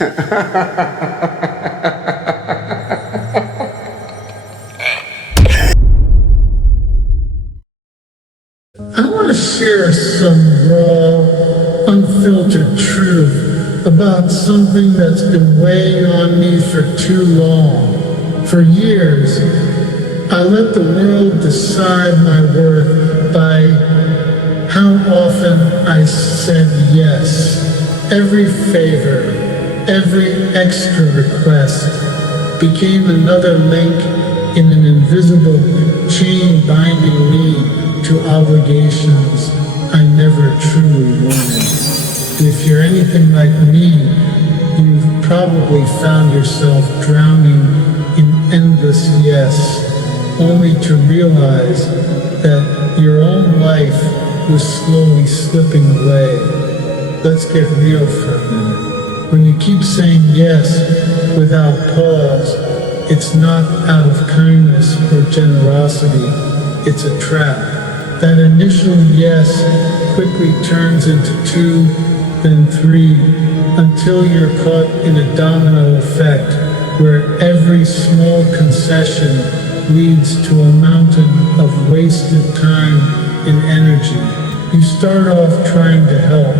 I want to share some raw, unfiltered truth about something that's been weighing on me for too long. For years, I let the world decide my worth by how often I said yes. Every favor, every extra request became another link in an invisible chain binding me to obligations I never truly wanted. If you're anything like me, you've probably found yourself drowning in endless yes, only to realize that your own life was slowly slipping away. Let's get real for a minute. When you keep saying yes without pause, it's not out of kindness or generosity, it's a trap. That initial yes quickly turns into 2, then 3, until you're caught in a domino effect where every small concession leads to a mountain of wasted time and energy. You start off trying to help,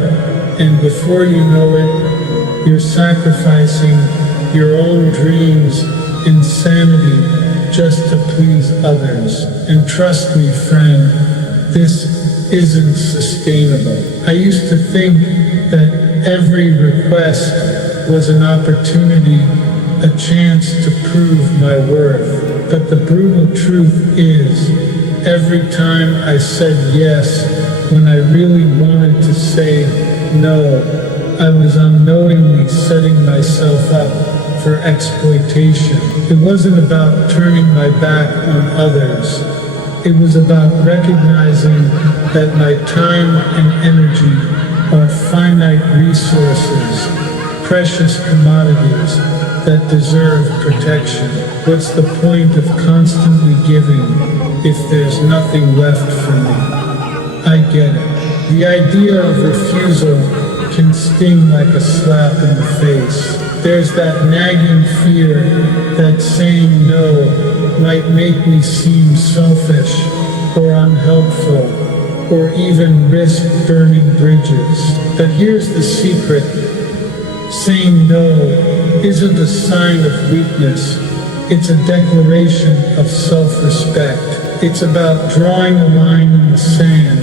and before you know it, you're sacrificing your own dreams and sanity just to please others. And trust me, friend, this isn't sustainable. I used to think that every request was an opportunity, a chance to prove my worth. But the brutal truth is, every time I said yes when I really wanted to say no, I was unknowingly setting myself up for exploitation. It wasn't about turning my back on others. It was about recognizing that my time and energy are finite resources, precious commodities that deserve protection. What's the point of constantly giving if there's nothing left for me? I get it. The idea of refusal can sting like a slap in the face. There's that nagging fear that saying no might make me seem selfish or unhelpful or even risk burning bridges. But here's the secret. Saying no isn't a sign of weakness. It's a declaration of self-respect. It's about drawing a line in the sand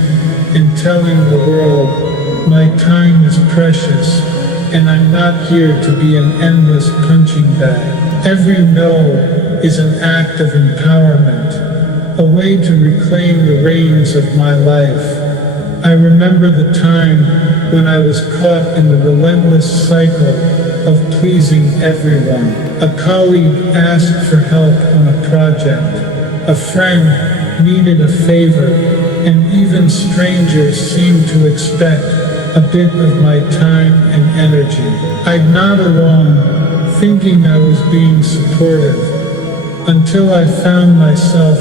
and telling the world, my time is precious and I'm not here to be an endless punching bag. Every no is an act of empowerment, a way to reclaim the reins of my life. I remember the time when I was caught in the relentless cycle of pleasing everyone. A colleague asked for help on a project. A friend needed a favor, and even strangers seemed to expect a bit of my time and energy. I'd nod along, thinking I was being supportive, until I found myself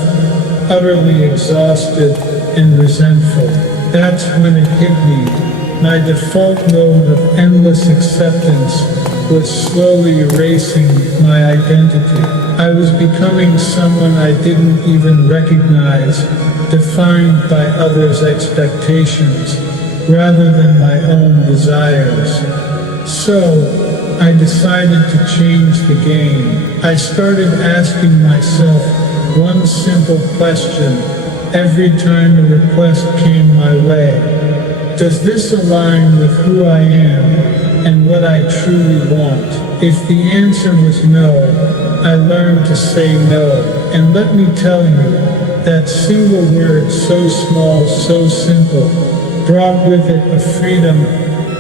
utterly exhausted and resentful. That's when it hit me. My default mode of endless acceptance was slowly erasing my identity. I was becoming someone I didn't even recognize, defined by others' expectations rather than my own desires. So, I decided to change the game. I started asking myself one simple question every time a request came my way. Does this align with who I am and what I truly want? If the answer was no, I learned to say no. And let me tell you, that single word, so small, so simple, brought with it a freedom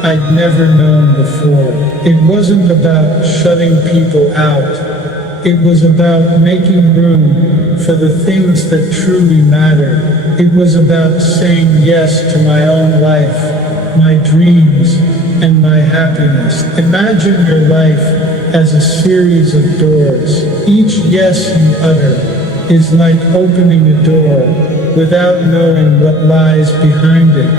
I'd never known before. It wasn't about shutting people out. It was about making room for the things that truly mattered. It was about saying yes to my own life, my dreams, and my happiness. Imagine your life as a series of doors. Each yes you utter is like opening a door without knowing what lies behind it,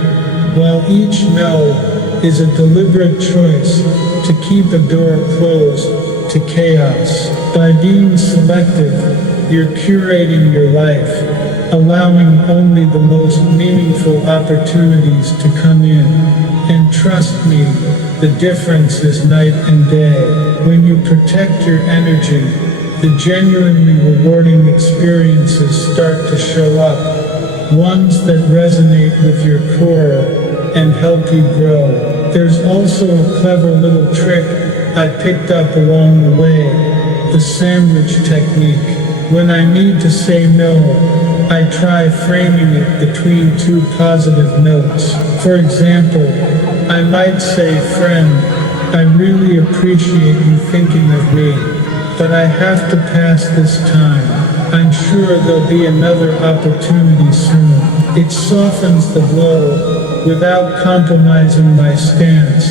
while each no is a deliberate choice to keep a door closed to chaos. By being selective, you're curating your life, allowing only the most meaningful opportunities to come in. And trust me, the difference is night and day. When you protect your energy, the genuinely rewarding experiences start to show up, ones that resonate with your core and help you grow. There's also a clever little trick I picked up along the way, the sandwich technique. When I need to say no, I try framing it between two positive notes. For example, I might say, "Friend, I really appreciate you thinking of me, but I have to pass this time. I'm sure there'll be another opportunity soon." It softens the blow without compromising my stance,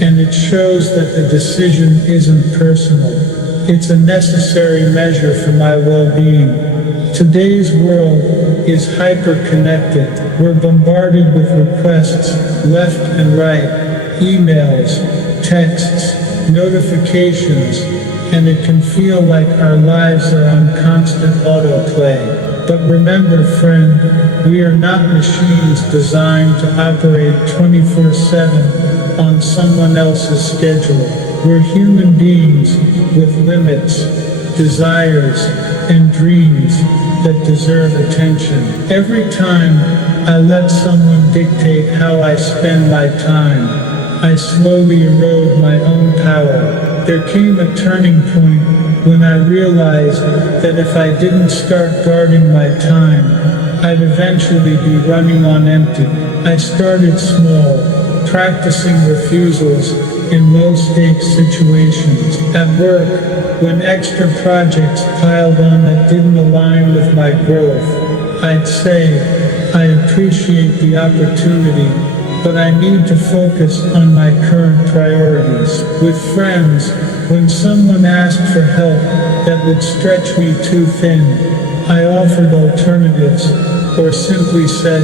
and it shows that the decision isn't personal. It's a necessary measure for my well-being. Today's world is hyper-connected. We're bombarded with requests left and right, emails, texts, notifications, and it can feel like our lives are on constant autoplay. But remember, friend, we are not machines designed to operate 24/7 on someone else's schedule. We're human beings with limits, desires, and dreams that deserve attention. Every time I let someone dictate how I spend my time, I slowly erode my own power. There came a turning point when I realized that if I didn't start guarding my time, I'd eventually be running on empty. I started small, practicing refusals in low-stakes situations. At work, when extra projects piled on that didn't align with my growth, I'd say, "I appreciate the opportunity, but I need to focus on my current priorities." With friends, when someone asked for help that would stretch me too thin, I offered alternatives or simply said,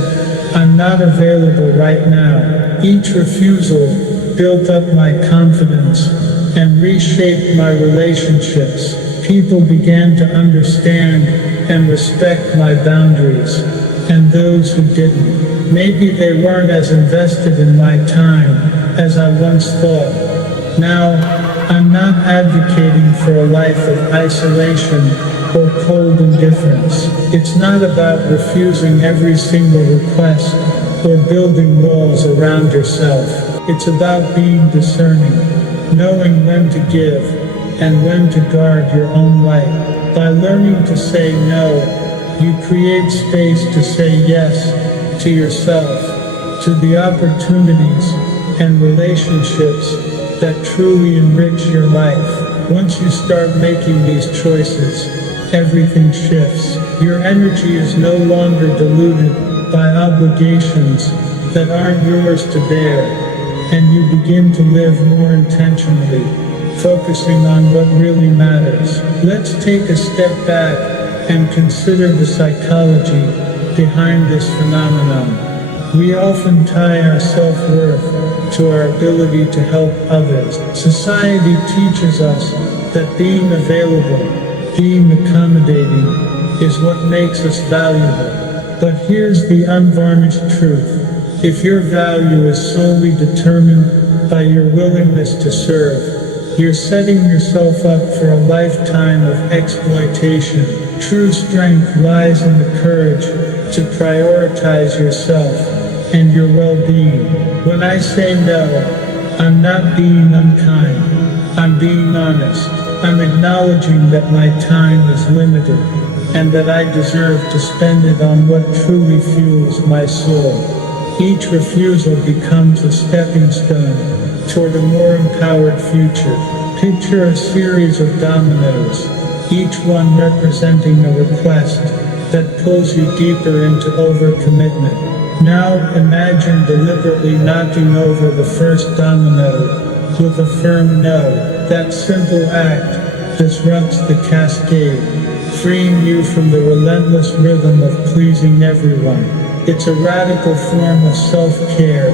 "I'm not available right now." Each refusal built up my confidence and reshaped my relationships. People began to understand and respect my boundaries, and those who didn't, maybe they weren't as invested in my time as I once thought. Now, I'm not advocating for a life of isolation or cold indifference. It's not about refusing every single request or building walls around yourself. It's about being discerning, knowing when to give and when to guard your own light. By learning to say no, you create space to say yes to yourself, to the opportunities and relationships that truly enrich your life. Once you start making these choices, everything shifts. Your energy is no longer diluted by obligations that aren't yours to bear, and you begin to live more intentionally, focusing on what really matters. Let's take a step back and consider the psychology behind this phenomenon. We often tie our self-worth to our ability to help others. Society teaches us that being available, being accommodating, is what makes us valuable. But here's the unvarnished truth. If your value is solely determined by your willingness to serve, you're setting yourself up for a lifetime of exploitation. True strength lies in the courage to prioritize yourself and your well-being. When I say no, I'm not being unkind. I'm being honest. I'm acknowledging that my time is limited and that I deserve to spend it on what truly fuels my soul. Each refusal becomes a stepping stone toward a more empowered future. Picture a series of dominoes, each one representing a request that pulls you deeper into overcommitment. Now imagine deliberately knocking over the first domino with a firm no. That simple act disrupts the cascade, freeing you from the relentless rhythm of pleasing everyone. It's a radical form of self-care,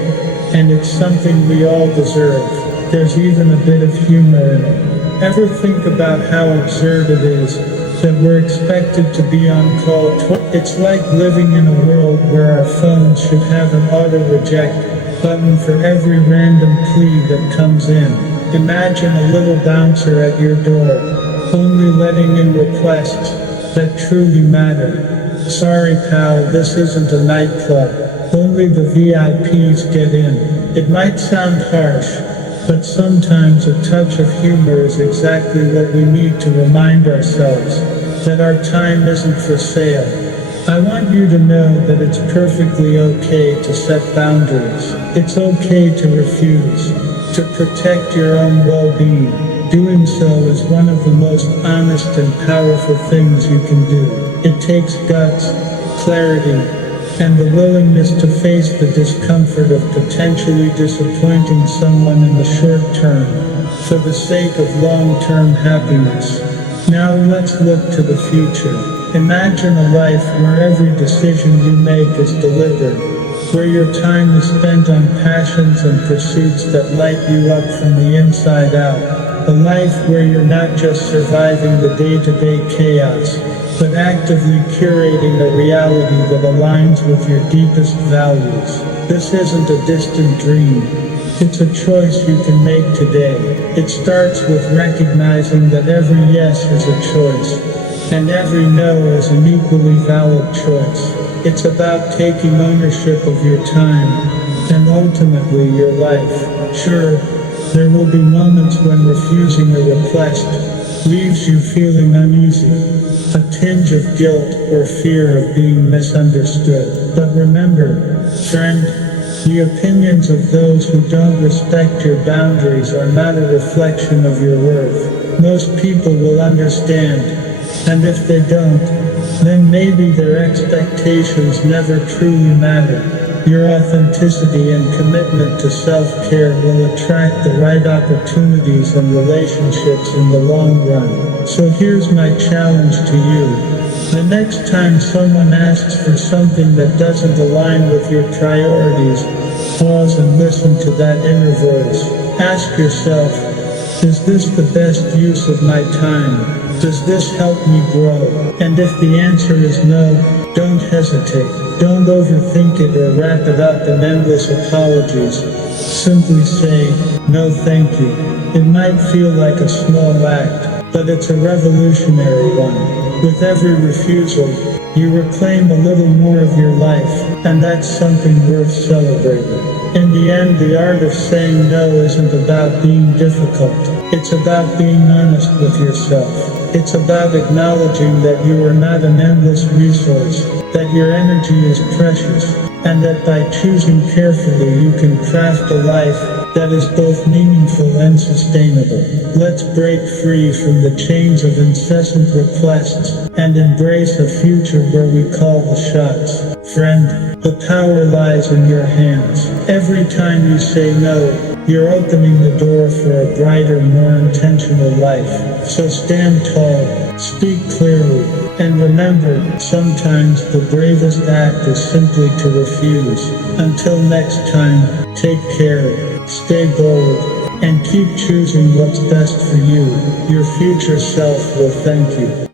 and it's something we all deserve. There's even a bit of humor in it. Ever think about how absurd it is that we're expected to be on call? It's like living in a world where our phones should have an auto-reject button for every random plea that comes in. Imagine a little bouncer at your door, only letting in requests that truly matter. Sorry pal, this isn't a nightclub. Only the VIPs get in. It might sound harsh, but sometimes a touch of humor is exactly what we need to remind ourselves that our time isn't for sale. I want you to know that it's perfectly okay to set boundaries. It's okay to refuse, to protect your own well-being. Doing so is one of the most honest and powerful things you can do. It takes guts, clarity, and the willingness to face the discomfort of potentially disappointing someone in the short term for the sake of long-term happiness. Now let's look to the future. Imagine a life where every decision you make is deliberate, where your time is spent on passions and pursuits that light you up from the inside out. A life where you're not just surviving the day-to-day chaos, but actively curating a reality that aligns with your deepest values. This isn't a distant dream. It's a choice you can make today. It starts with recognizing that every yes is a choice, and every no is an equally valid choice. It's about taking ownership of your time, and ultimately your life. Sure, there will be moments when refusing a request leaves you feeling uneasy, a tinge of guilt or fear of being misunderstood. But remember, friend, the opinions of those who don't respect your boundaries are not a reflection of your worth. Most people will understand, and if they don't, then maybe their expectations never truly matter. Your authenticity and commitment to self-care will attract the right opportunities and relationships in the long run. So here's my challenge to you. The next time someone asks for something that doesn't align with your priorities, pause and listen to that inner voice. Ask yourself, is this the best use of my time? Does this help me grow? And if the answer is no, don't hesitate. Don't overthink it or wrap it up in endless apologies. Simply say, no thank you. It might feel like a small act, but it's a revolutionary one. With every refusal, you reclaim a little more of your life, and that's something worth celebrating. In the end, the art of saying no isn't about being difficult. It's about being honest with yourself. It's about acknowledging that you are not an endless resource, that your energy is precious, and that by choosing carefully you can craft a life that is both meaningful and sustainable. Let's break free from the chains of incessant requests and embrace a future where we call the shots. Friend, the power lies in your hands. Every time you say no, you're opening the door for a brighter, more intentional life. So stand tall, speak clearly, and remember, sometimes the bravest act is simply to refuse. Until next time, take care, stay bold, and keep choosing what's best for you. Your future self will thank you.